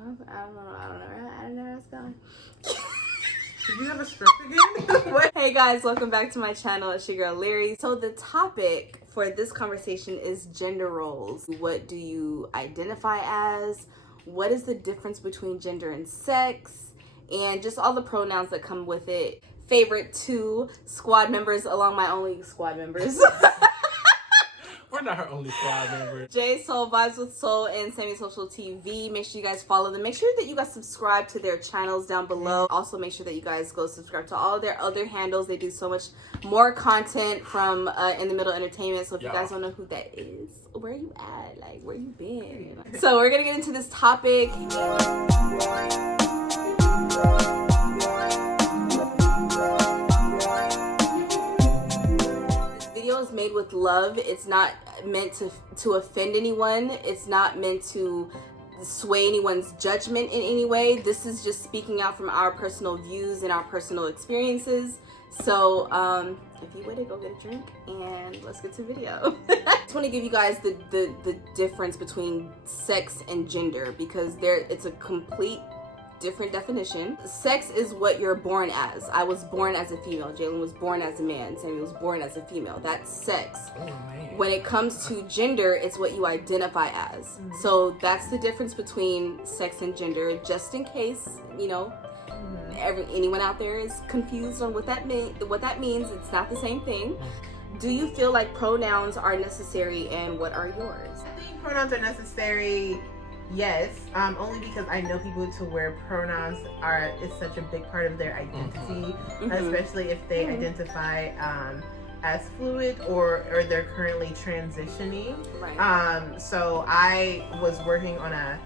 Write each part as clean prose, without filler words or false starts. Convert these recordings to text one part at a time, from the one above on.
I don't know. I don't know where it's going. Did you have a stroke again? What? Hey guys, welcome back to my channel. It's your girl Lyrica. So the topic for this conversation is gender roles. What do you identify as? What is the difference between gender and sex? And just all the pronouns that come with it. Favorite 2 squad members along my only squad members. We're not her only squad member. J Soul Vibes with Soul and Semi Social TV. Make sure you guys follow them. Make sure that you guys subscribe to their channels down below. Also, make sure that you guys go subscribe to all of their other handles. They do so much more content from In the Middle Entertainment. So if you guys don't know who that is, where you at? Like, where you been? So we're gonna get into this topic. Is made with love. It's not meant to offend anyone. It's not meant to sway anyone's judgment in any way. This is just speaking out from our personal views and our personal experiences. So if you would, go get a drink and let's get to the video. I just want to give you guys the difference between sex and gender, because it's a complete different definition. Sex is what you're born as. I was born as a female. Jalen was born as a man. Sammy was born as a female. That's sex. Oh, man. When it comes to gender, it's what you identify as. Mm-hmm. So that's the difference between sex and gender. Just in case, you know, anyone out there is confused on what that means, it's not the same thing. Do you feel like pronouns are necessary, and what are yours? I think pronouns are necessary. Yes, only because I know people to where pronouns is such a big part of their identity, especially if they identify as fluid or they're currently transitioning. Right. So I was working on a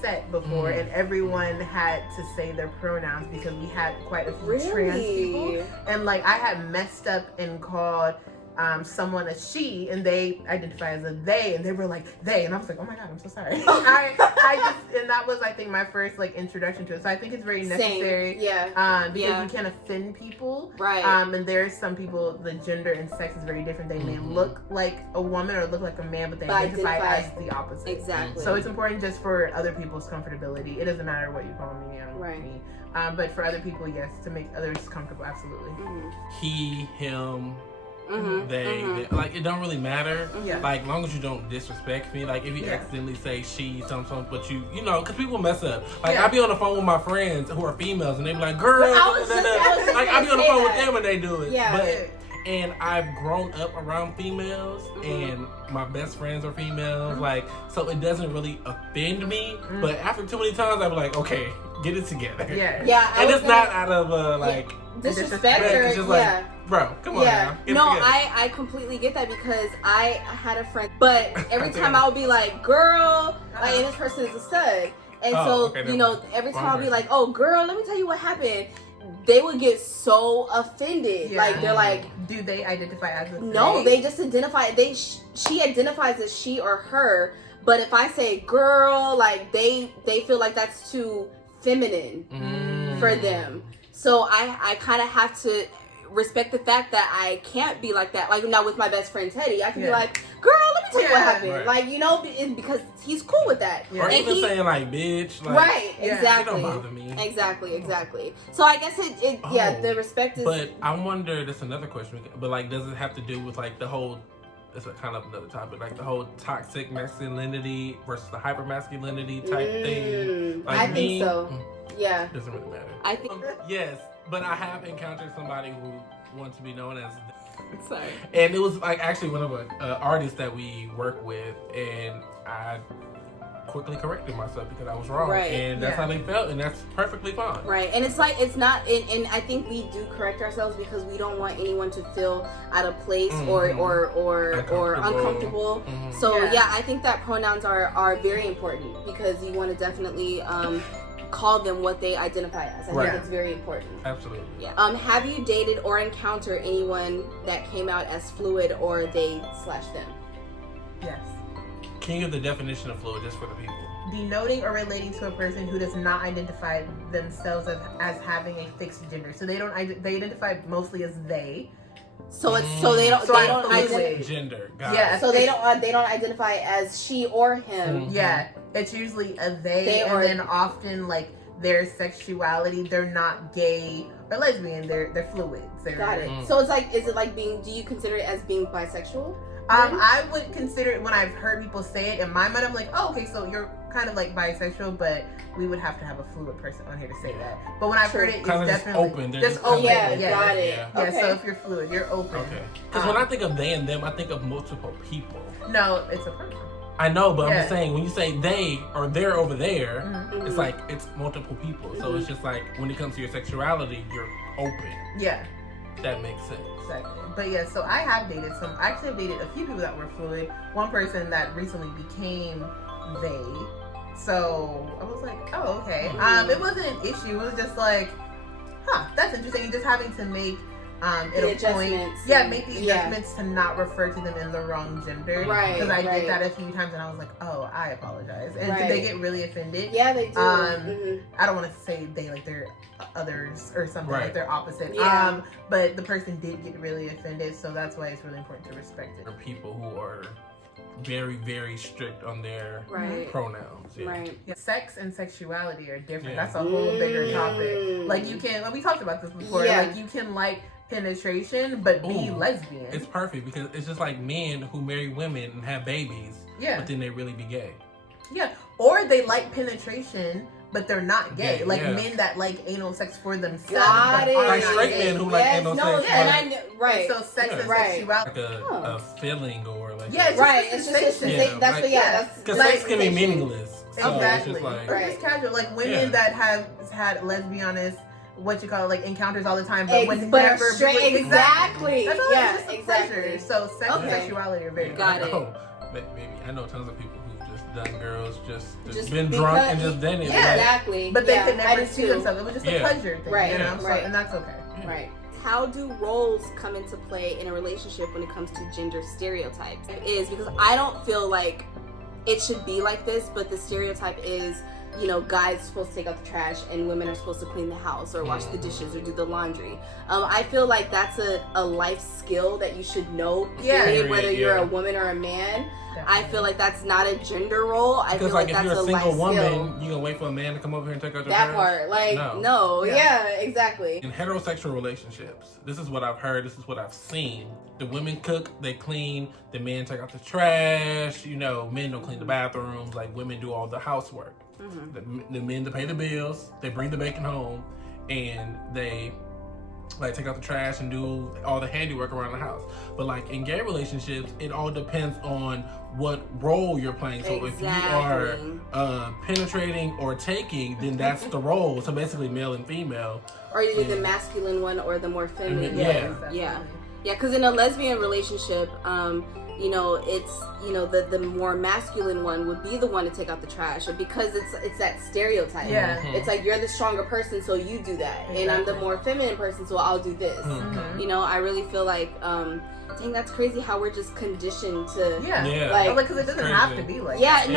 set before, and everyone had to say their pronouns because we had quite a few trans people, and like I had messed up and called someone a she, and they identify as a they, and they were like they, and I was like, oh my god, I'm so sorry. And that was, I think, my first like introduction to it. So I think it's very necessary. Because you can't offend people. Right. And there's some people, the gender and sex is very different. They may look like a woman or look like a man, but they identify as the opposite. Exactly. So it's important just for other people's comfortability. It doesn't matter what you call me. Me. But for other people, yes, to make others comfortable, absolutely. He, him. They like, it don't really matter. Like, long as you don't disrespect me. Like, if you accidentally say she, something, but you know, because people mess up. Like, I be on the phone with my friends who are females, and they be like, girl, I be on the phone with them and they do it. And I've grown up around females, and my best friends are females, like, so it doesn't really offend me. But after too many times, I'm like, okay, get it together. And it's not out of like disrespect or it's just like, bro, come on now. No, I completely get that, because I had a friend, but every time I would be like, girl, like, and this person is a stud, and you know, every time I'll be like, oh girl, let me tell you what happened. They would get so offended. Like, they're like, do they identify as a no, they just identify, she identifies as she or her, but if I say girl, like, they feel like that's too feminine for them. So I kind of have to respect the fact that I can't be like that. Like, now with my best friend Teddy, I can be like, girl, let me tell you what happened. Like, you know, because he's cool with that. Or and even saying like, bitch. Like, exactly. It don't bother me. Exactly. So I guess the respect is. But I wonder, that's another question, but like, does it have to do with like the whole, it's kind of another topic, like the whole toxic masculinity versus the hyper masculinity type thing? Like, I think so. Yeah. Doesn't really matter. I think. Yes, but I have encountered somebody who wants to be known as. Sorry. And it was like actually one of the artists that we work with, and I quickly corrected myself because I was wrong. And that's how they felt, and that's perfectly fine. And it's like, it's not, and I think we do correct ourselves because we don't want anyone to feel out of place or uncomfortable. So I think that pronouns are very important, because you want to definitely call them what they identify as. I think it's very important. Absolutely. Have you dated or encountered anyone that came out as fluid or they/them? Yes. Can you give the definition of fluid just for the people? Denoting or relating to a person who does not identify themselves as having a fixed gender. So they identify mostly as they. So it's they don't gender. So they don't identify as she or him. It's usually a they and then often like their sexuality, they're not gay or lesbian, they're fluids. Got it. So it's like, is it like being, do you consider it as being bisexual? I would consider it, when I've heard people say it, in my mind I'm like, oh, okay, so you're kind of like bisexual, but we would have to have a fluid person on here to say that. But when I've heard it, it's definitely open. Just open. Yeah, got it. Yeah, okay. So if you're fluid, you're open. Okay. Because when I think of they and them, I think of multiple people. No, it's a person. I know, but I'm just saying, when you say they or they're over there, it's like, it's multiple people. So it's just like, when it comes to your sexuality, you're open. Yeah. That makes sense. Exactly. But yeah, so I have dated I actually have dated a few people that were fluid. One person that recently became they. So I was like, oh, okay. It wasn't an issue. It was just like, that's interesting. Just having to make make the adjustments to not refer to them in the wrong gender. Right. Because I did that a few times and I was like, oh, I apologize. And they get really offended. Yeah, they do. I don't want to say they like they're others or something, like they're opposite. Yeah. But the person did get really offended, so that's why it's really important to respect it. There are people who are very, very strict on their pronouns. Yeah. Right. Yeah. Sex and sexuality are different. That's a whole bigger topic. Like you can, we talked about this before. Yeah. Like you can like penetration, but be lesbian. It's perfect because it's just like men who marry women and have babies, but then they really be gay. Yeah, or they like penetration, but they're not gay. Like men that like anal sex for themselves. Got it. Like straight men who like anal sex. Right. So sex and sexuality. Like a feeling or like. Yeah, it's just a sensation. Because sex can be meaningless. Exactly. It's just like, or just casual. Like women that have had lesbianist, like encounters all the time, but never straight. Exactly. That's all. It's just a pleasure. So sex and sexuality are very different. Maybe I know tons of people who've just done girls just been drunk and just done it. Yeah, exactly. But they could never see themselves. It was just a pleasure thing, right? You know? So, and that's okay. Right. How do roles come into play in a relationship when it comes to gender stereotypes? It is because I don't feel like it should be like this, but the stereotype is, you know, guys are supposed to take out the trash and women are supposed to clean the house or wash the dishes or do the laundry. I feel like that's a life skill that you should know, period, whether you're a woman or a man. Definitely. I feel like that's not a gender role. I feel like that's a life skill. Because if you're a single woman, you gonna wait for a man to come over here and take out your trash? That part, like, no. Yeah, exactly. In heterosexual relationships, this is what I've heard, this is what I've seen. The women cook, they clean, the men take out the trash, you know, men don't clean the bathrooms, like women do all the housework. The men to pay the bills, they bring the bacon home, and they like take out the trash and do all the handiwork around the house. But like in gay relationships, it all depends on what role you're playing. So if you are penetrating or taking, then that's the role. So basically male and female. Or you're the masculine one or the more feminine. Yeah. Because in a lesbian relationship, you know, it's, you know, the more masculine one would be the one to take out the trash, because it's that stereotype. Yeah. It's like you're the stronger person, so you do that, and I'm the more feminine person, so I'll do this. You know, I really feel like, dang, that's crazy how we're just conditioned to, like, because it doesn't have to be like that.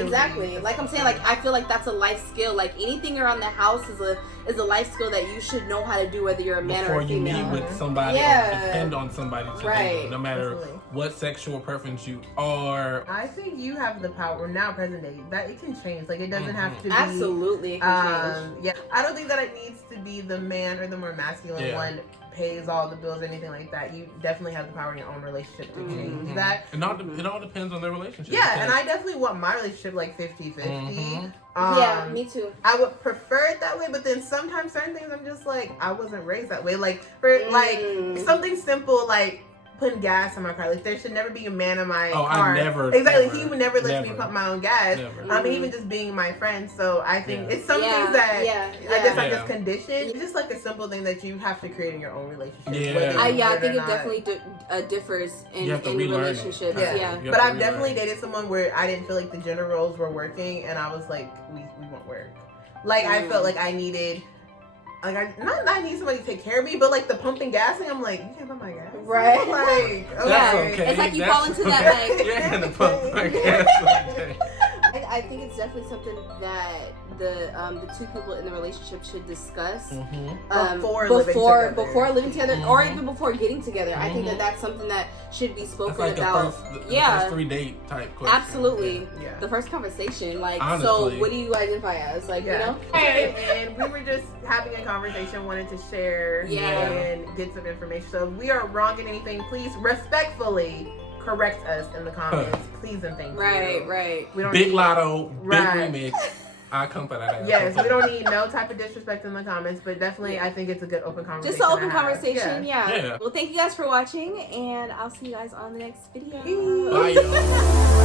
Exactly. Like I'm saying, like I feel like that's a life skill. Like anything around the house is a life skill that you should know how to do, whether you're a man or a female. Before you meet with somebody or depend on somebody to do it, no matter what sexual preference you are. I think you have the power now, present day, that it can change. Like it doesn't have to be absolutely. It can change. Yeah, I don't think that it needs to be the man or the more masculine one pays all the bills or anything like that. You definitely have the power in your own relationship to change that. It all depends on their relationship. Yeah, and I definitely want my relationship like 50-50. Yeah, me too. I would prefer it that way, but then sometimes certain things I'm just like, I wasn't raised that way. Like for like something simple like putting gas in my car. Like there should never be a man in my car. I never. Exactly. He would never let me put my own gas. Even just being my friend. So I think it's some things that I guess I'm just conditioned. It's just like a simple thing that you have to create in your own relationship. I think it definitely differs in relationships. But I've definitely dated someone where I didn't feel like the gender roles were working, and I was like, we won't work. Like I felt like I needed. Like I need somebody to take care of me, but like the pumping gassing, I'm like, you can't pump my gas, right? Like, okay. It's like you fall into that like. You're gonna pump my gas. I think it's definitely something that the two people in the relationship should discuss before living together, or even before getting together. I think that that's something that should be spoken about. The first 3 date type question. Absolutely. Yeah. The first conversation. Like, honestly. So what do you identify as? Like, you know? And we were just having a conversation, wanted to share and get some information. So if we are wrong in anything, please respectfully correct us in the comments. Please and thank you. Right. We don't Big need, Lotto, big remix. I come for that. Yes, we don't need no type of disrespect in the comments, but definitely I think it's a good open conversation. Just an open conversation, yeah. Well, thank you guys for watching, and I'll see you guys on the next video. Bye, y'all.